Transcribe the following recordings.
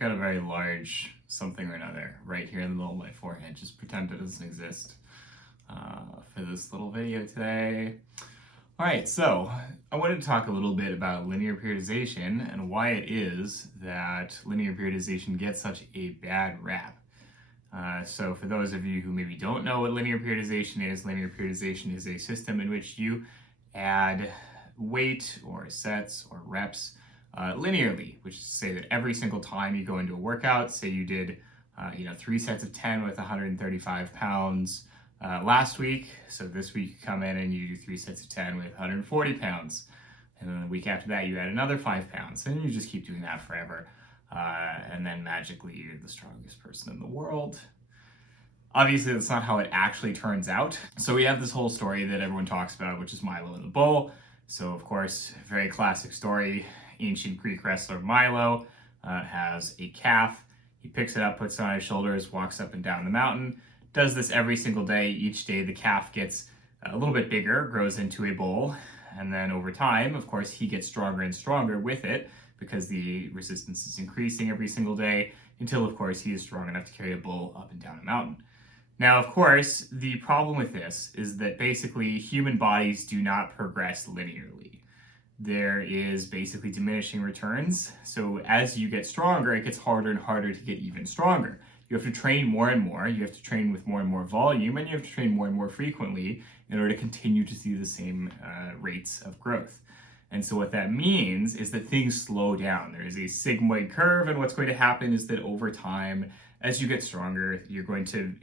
got a very large something or another right here in the middle of my forehead. Just pretend it doesn't exist for this little video today. All right, so I wanted to talk a little bit about linear periodization and why it is that linear periodization gets such a bad rap. So for those of you who maybe don't know what linear periodization is a system in which you add weight or sets or reps linearly, which is to say that every single time you go into a workout, say you did 3 sets of 10 with 135 pounds last week, so this week you come in and you do 3 sets of 10 with 140 pounds, and then the week after that you add another 5 pounds, and you just keep doing that forever, and then magically you're the strongest person in the world. Obviously, that's not how it actually turns out. So we have this whole story that everyone talks about, which is Milo and the bull. So of course, very classic story. Ancient Greek wrestler Milo has a calf. He picks it up, puts it on his shoulders, walks up and down the mountain, does this every single day. Each day the calf gets a little bit bigger, grows into a bull, and then over time, of course, he gets stronger and stronger with it because the resistance is increasing every single day until, of course, he is strong enough to carry a bull up and down a mountain. Now, of course, the problem with this is that basically human bodies do not progress linearly. There is basically diminishing returns. So as you get stronger, it gets harder and harder to get even stronger. You have to train more and more, you have to train with more and more volume, and you have to train more and more frequently in order to continue to see the same rates of growth. And so what that means is that things slow down. There is a sigmoid curve, and what's going to happen is that over time, as you get stronger, you're going to,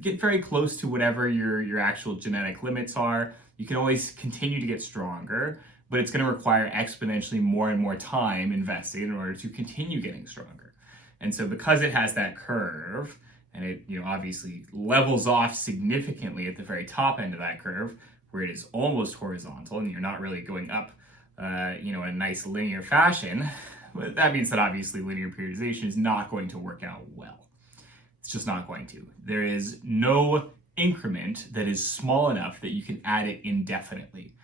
get very close to whatever your actual genetic limits are. You can always continue to get stronger, but it's going to require exponentially more and more time invested in order to continue getting stronger. And so because it has that curve, and it, obviously levels off significantly at the very top end of that curve, where it is almost horizontal and you're not really going up, in a nice linear fashion, but that means that obviously linear periodization is not going to work out well. It's just not going to. There is no increment that is small enough that you can add it indefinitely.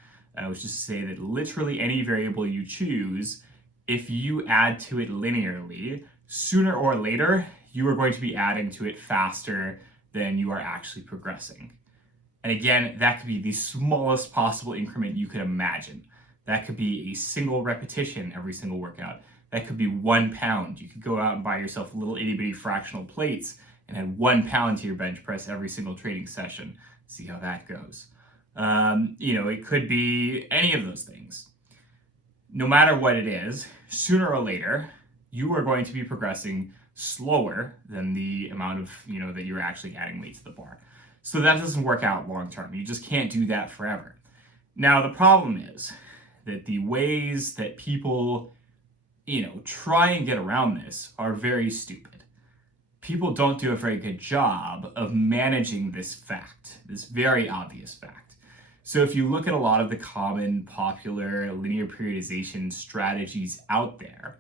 Which is to say that literally any variable you choose, if you add to it linearly, sooner or later, you are going to be adding to it faster than you are actually progressing. And again, that could be the smallest possible increment you could imagine. That could be a single repetition every single workout. That could be 1 pound. You could go out and buy yourself little itty bitty fractional plates and add 1 pound to your bench press every single training session. See how that goes. It could be any of those things. No matter what it is, sooner or later, you are going to be progressing slower than the amount of, that you're actually adding weight to the bar. So that doesn't work out long term. You just can't do that forever. Now, the problem is that the ways that people, try and get around this are very stupid. People don't do a very good job of managing this fact, this very obvious fact. So if you look at a lot of the common popular linear periodization strategies out there,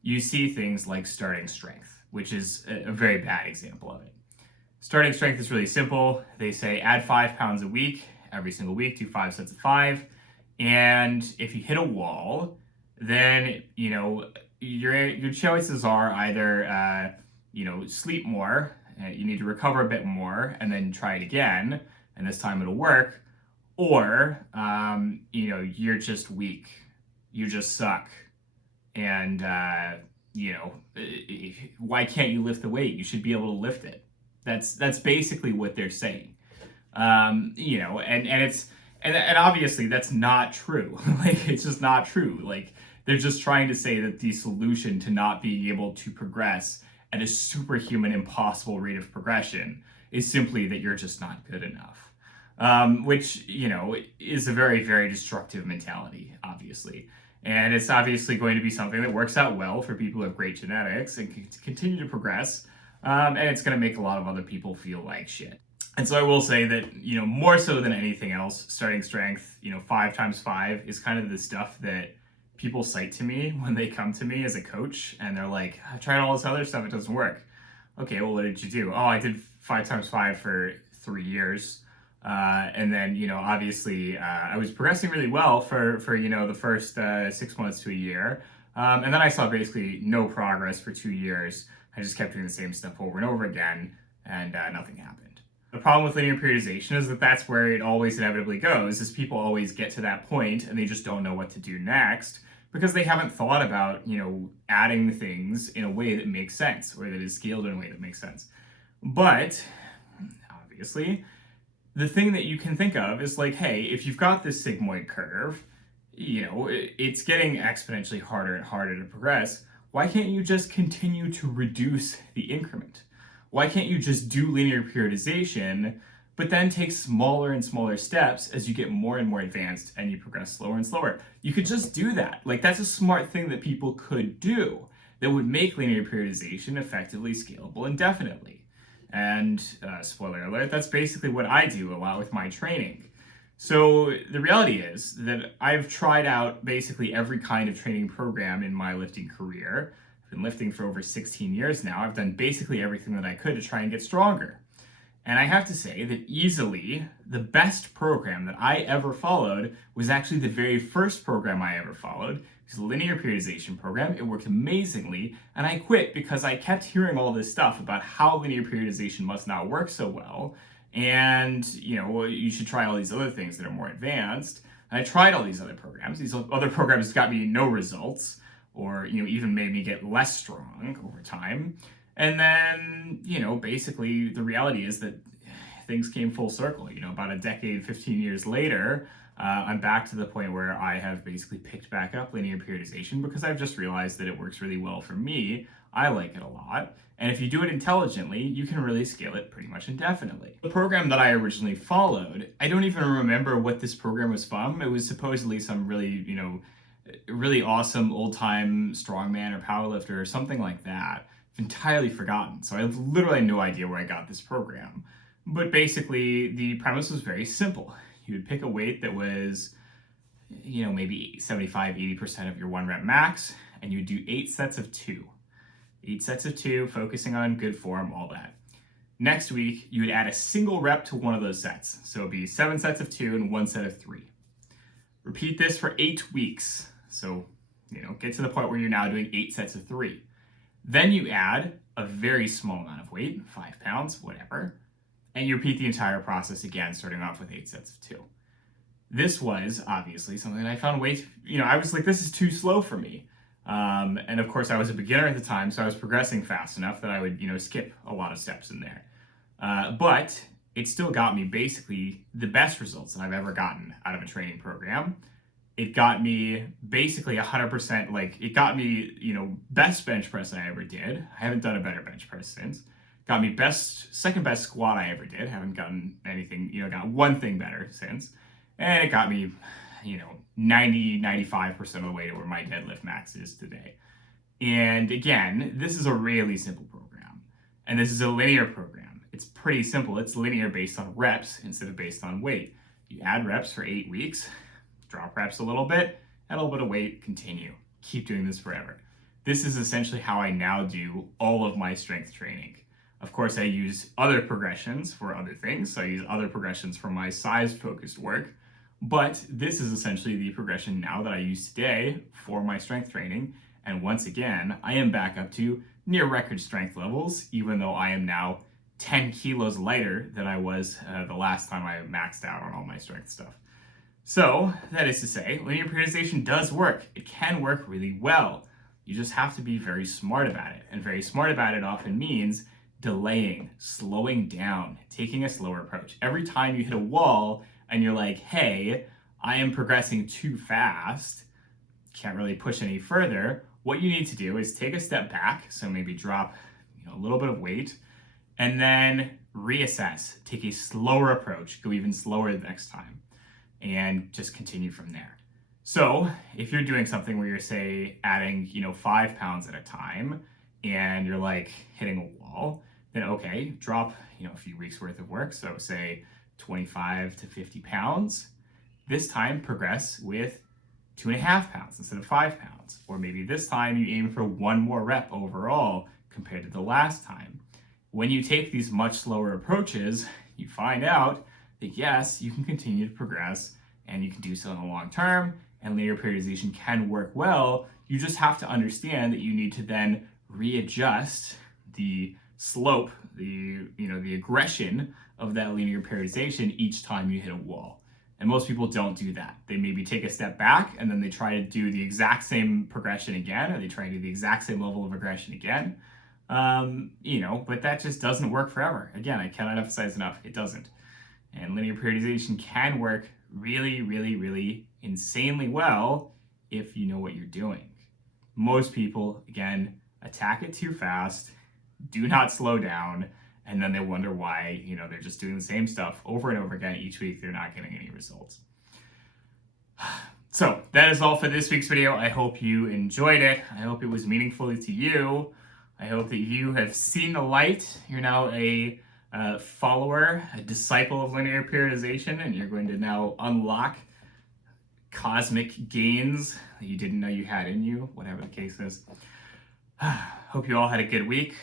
you see things like starting strength, which is a very bad example of it. Starting strength is really simple. They say add 5 pounds a week, every single week, do 5 sets of 5. And if you hit a wall, then, your choices are either, sleep more, you need to recover a bit more, and then try it again, and this time it'll work. Or, you're just weak, you just suck, and, why can't you lift the weight? You should be able to lift it. That's basically what they're saying. And obviously that's not true. It's just not true. They're just trying to say that the solution to not being able to progress at a superhuman, impossible rate of progression is simply that you're just not good enough. Which, is a very, very destructive mentality, obviously. And it's obviously going to be something that works out well for people who have great genetics and can continue to progress. And it's going to make a lot of other people feel like shit. And so I will say that, more so than anything else, starting strength, 5 times 5 is kind of the stuff that people cite to me when they come to me as a coach and they're like, I've tried all this other stuff, it doesn't work. Okay, well, what did you do? Oh, I did 5 times 5 for 3 years. And then, obviously, I was progressing really well for the first 6 months to a year. And then I saw basically no progress for 2 years. I just kept doing the same stuff over and over again, and nothing happened. The problem with linear periodization is that that's where it always inevitably goes, is people always get to that point and they just don't know what to do next because they haven't thought about, adding things in a way that makes sense or that is scaled in a way that makes sense. But obviously, the thing that you can think of is like, hey, if you've got this sigmoid curve, it's getting exponentially harder and harder to progress. Why can't you just continue to reduce the increment? Why can't you just do linear periodization, but then take smaller and smaller steps as you get more and more advanced and you progress slower and slower? You could just do that. Like, that's a smart thing that people could do that would make linear periodization effectively scalable indefinitely. And spoiler alert, that's basically what I do a lot with my training. So the reality is that I've tried out basically every kind of training program in my lifting career. I've been lifting for over 16 years now. I've done basically everything that I could to try and get stronger. And I have to say that easily the best program that I ever followed was actually the very first program I ever followed. It was a linear periodization program. It worked amazingly, and I quit because I kept hearing all this stuff about how linear periodization must not work so well. And, you should try all these other things that are more advanced. And I tried all these other programs. These other programs got me no results or, even made me get less strong over time. And then, basically the reality is that things came full circle. About a decade, 15 years later, I'm back to the point where I have basically picked back up linear periodization because I've just realized that it works really well for me. I like it a lot. And if you do it intelligently, you can really scale it pretty much indefinitely. The program that I originally followed, I don't even remember what this program was from. It was supposedly some really, really awesome old-time strongman or powerlifter or something like that. I've entirely forgotten. So I have literally no idea where I got this program. But basically, the premise was very simple. You would pick a weight that was, maybe 75, 80% of your 1 rep max, and you would do 8 sets of 2. 8 sets of 2, focusing on good form, all that. Next week, you would add a single rep to one of those sets. So it'd be 7 sets of 2 and 1 set of 3. Repeat this for 8 weeks. So, get to the point where you're now doing 8 sets of 3. Then you add a very small amount of weight, 5 pounds, whatever, and you repeat the entire process again, starting off with 8 sets of 2. This was obviously something that I found I was like, this is too slow for me. And of course I was a beginner at the time, so I was progressing fast enough that I would, skip a lot of steps in there. But it still got me basically the best results that I've ever gotten out of a training program. It got me basically 100%, it got me, best bench press I ever did. I haven't done a better bench press since. Got me second best squat I ever did. Haven't gotten anything, got one thing better since. And it got me, 90, 95% of the way to where my deadlift max is today. And again, this is a really simple program. And this is a linear program. It's pretty simple. It's linear based on reps instead of based on weight. You add reps for 8 weeks, drop reps a little bit, add a little bit of weight, continue. Keep doing this forever. This is essentially how I now do all of my strength training. Of course, I use other progressions for other things. So I use other progressions for my size-focused work. But this is essentially the progression now that I use today for my strength training. And once again, I am back up to near record strength levels, even though I am now 10 kilos lighter than I was the last time I maxed out on all my strength stuff. So that is to say, linear periodization does work. It can work really well. You just have to be very smart about it. And very smart about it often means delaying, slowing down, taking a slower approach. Every time you hit a wall and you're like, hey, I am progressing too fast, can't really push any further, what you need to do is take a step back, so maybe drop a little bit of weight, and then reassess, take a slower approach, go even slower the next time, and just continue from there. So if you're doing something where you're, say, adding 5 pounds at a time, and you're like hitting a wall, then okay, drop a few weeks worth of work, so say 25 to 50 pounds. This time progress with 2.5 pounds instead of 5 pounds. Or maybe this time you aim for 1 more rep overall compared to the last time. When you take these much slower approaches, you find out that yes, you can continue to progress and you can do so in the long term, and linear periodization can work well. You just have to understand that you need to then readjust the slope, the aggression of that linear periodization each time you hit a wall. And most people don't do that. They maybe take a step back and then they try to do the exact same progression again, or they try to do the exact same level of aggression again. But that just doesn't work forever. Again, I cannot emphasize enough, it doesn't. And linear periodization can work really, really, really insanely well if you know what you're doing. Most people, again, attack it too fast, do not slow down, and then they wonder why, they're just doing the same stuff over and over again each week. They're not getting any results. So that is all for this week's video. I hope you enjoyed it. I hope it was meaningful to you. I hope that you have seen the light. You're now a follower, a disciple of linear periodization, and you're going to now unlock cosmic gains that you didn't know you had in you, whatever the case is. Hope you all had a good week.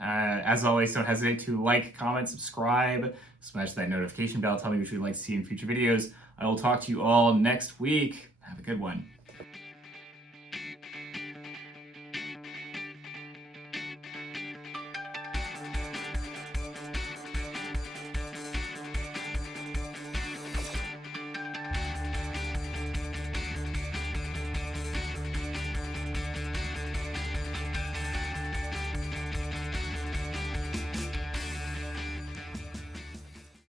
As always, don't hesitate to like, comment, subscribe, smash that notification bell, tell me what you'd like to see in future videos. I will talk to you all next week. Have a good one.